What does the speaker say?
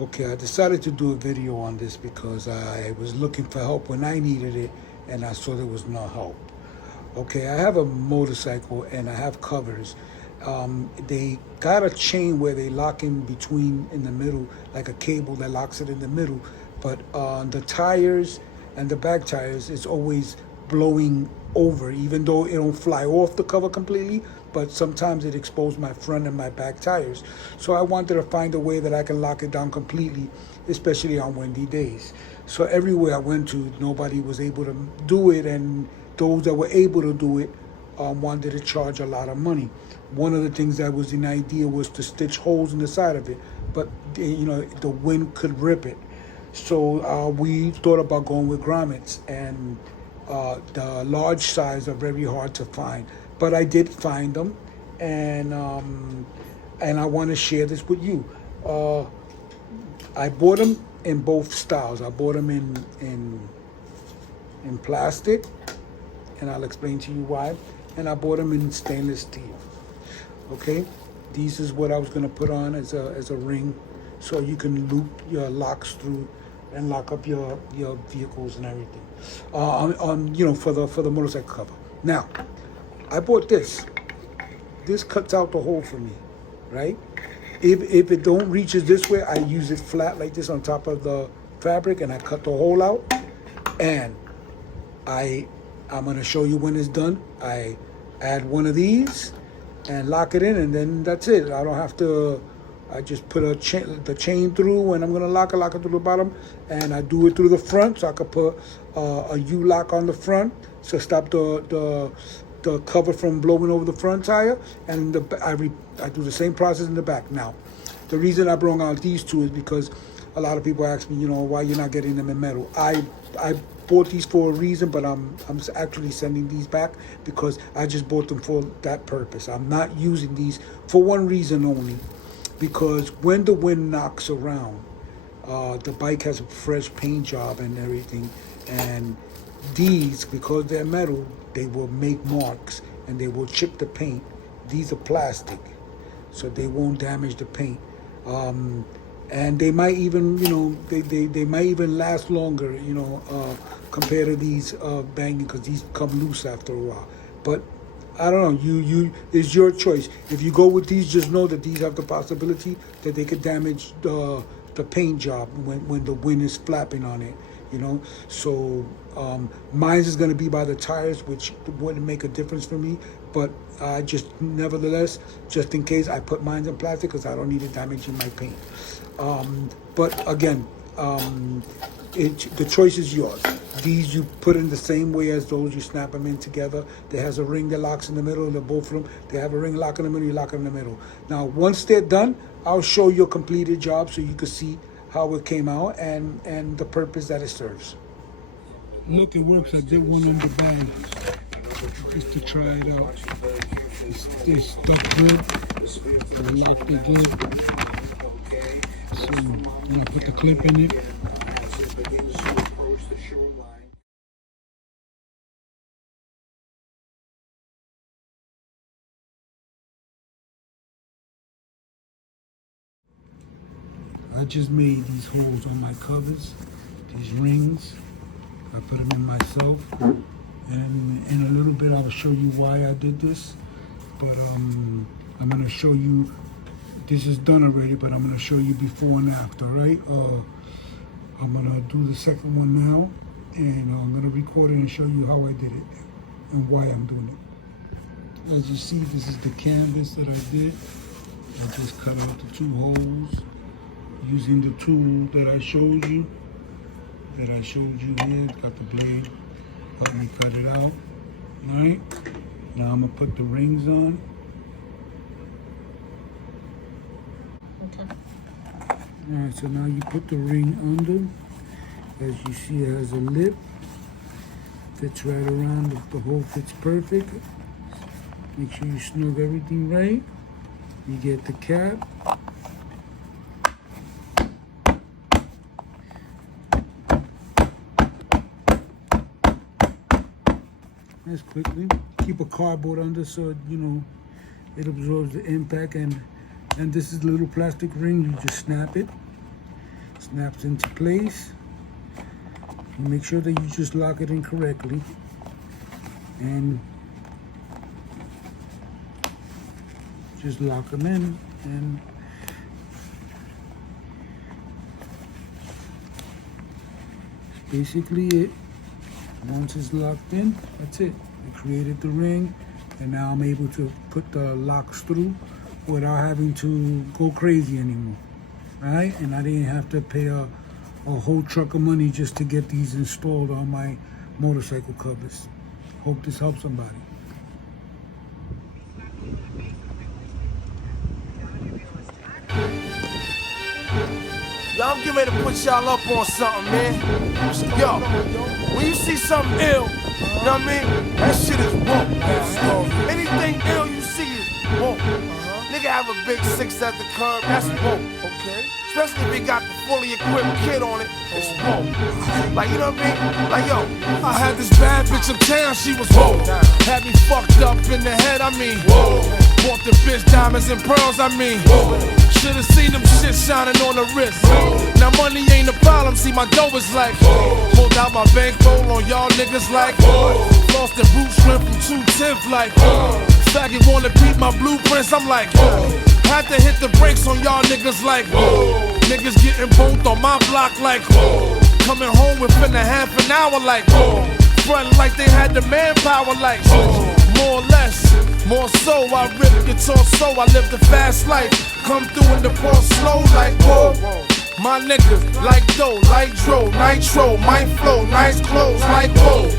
Okay, I decided to do a video on this because I was looking for help when I needed it and I saw there was no help. Okay, I have a motorcycle and I have covers. They got a chain where they lock in between in the middle, like a cable that locks it in the middle. But on the tires and the back tires, it's always blowing over, even though it don't fly off the cover completely. But sometimes it exposed my front and my back tires. So I wanted to find a way that I can lock it down completely, especially on windy days. So everywhere I went to, nobody was able to do it, and those that were able to do it wanted to charge a lot of money. One of the things that was an idea was to stitch holes in the side of it, but the wind could rip it. So we thought about going with grommets, and the large size are very hard to find. But I did find them, and I want to share this with you. I bought them in both styles. I bought them in plastic, and I'll explain to you why. And I bought them in stainless steel. Okay, these is what I was gonna put on as a ring, so you can loop your locks through and lock up your vehicles and everything. For the motorcycle cover. Now, I bought this. This cuts out the hole for me, right? If it don't reaches this way, I use it flat like this on top of the fabric, and I cut the hole out. And I'm gonna show you when it's done. I add one of these and lock it in, and then that's it. I don't have to. I just put the chain through, and I'm gonna lock it through the bottom, and I do it through the front, so I could put a U-lock on the front to stop the cover from blowing over the front tire, and I do the same process in the back. Now, the reason I brought out these two is because a lot of people ask me, why you're not getting them in metal. I bought these for a reason, but I'm actually sending these back because I just bought them for that purpose. I'm not using these for one reason only, because when the wind knocks around, the bike has a fresh paint job and everything, and these, because they're metal, they will make marks and they will chip the paint. These are plastic, so they won't damage the paint. And they might even, they might even last longer, compared to these banging, because these come loose after a while. But I don't know. It's your choice. If you go with these, just know that these have the possibility that they could damage the paint job when the wind is flapping on it. So mine is going to be by the tires, which wouldn't make a difference for me. But I nevertheless, just in case, I put mine in plastic because I don't need it damaging my paint. But again, the choice is yours. These you put in the same way as those. You snap them in together. There has a ring that locks in the middle, and both of them, they have a ring lock in the middle. You lock them in the middle. Now, once they're done, I'll show you a completed job so you can see how it came out and the purpose that it serves. Look, it works. I did one on the bag just to try it out. It's stuck good. I locked it good. So I'm gonna put the clip in it. I just made these holes on my covers, these rings. I put them in myself, and in a little bit I'll show you why I did this. But I'm gonna show you. This is done already, but I'm gonna show you before and after, right? I'm gonna do the second one now, and I'm gonna record it and show you how I did it and why I'm doing it. As you see, this is the canvas that I did. I just cut out the two holes using the tool that I showed you. Here. Got the blade. Help me cut it out. All right. Now I'm gonna put the rings on. Okay. All right, so now you put the ring under. As you see, it has a lip. Fits right around. The hole fits perfect. Make sure you snug everything right. You get the cap. That's quickly. Keep a cardboard under so it absorbs the impact, and this is a little plastic ring. You just snap it. Snaps into place. You make sure that you just lock it in correctly. And just lock them in, and that's basically it. Once it's locked in, that's it. I created the ring, and now I'm able to put the locks through without having to go crazy anymore. Alright? And I didn't have to pay a whole truck of money just to get these installed on my motorcycle covers. Hope this helps somebody. Yo, I'm getting ready to put y'all up on something, man. Yo, when you see something ill, you know what I mean? That shit is woke. Anything ill you see is woke. Nigga have a big 6 at the curb, that's woke. Okay. Especially if he got the fully equipped kid on it, it's woke. Like, you know what I mean? Like, yo, I had this bad bitch uptown, she was woke. Had me fucked up in the head, I mean. Whoa. Bought the bitch diamonds and pearls, I mean. Whoa. Should've seen them shit shining on the wrist. Now money ain't a problem, see my dough is like. Pulled out my bankroll on y'all niggas like. Lost the boot shrimp from 210 like. Faggot wanna beat my blueprints, I'm like. Had to hit the brakes on y'all niggas like. Niggas getting both on my block like. Coming home within a half an hour like. Frontin' like they had the manpower like. More or less, more so, I rip guitar so I live the fast life. Come through in the ball slow like whoa. My niggas like dough, like dro, nitro, my flow, nice clothes like whoa.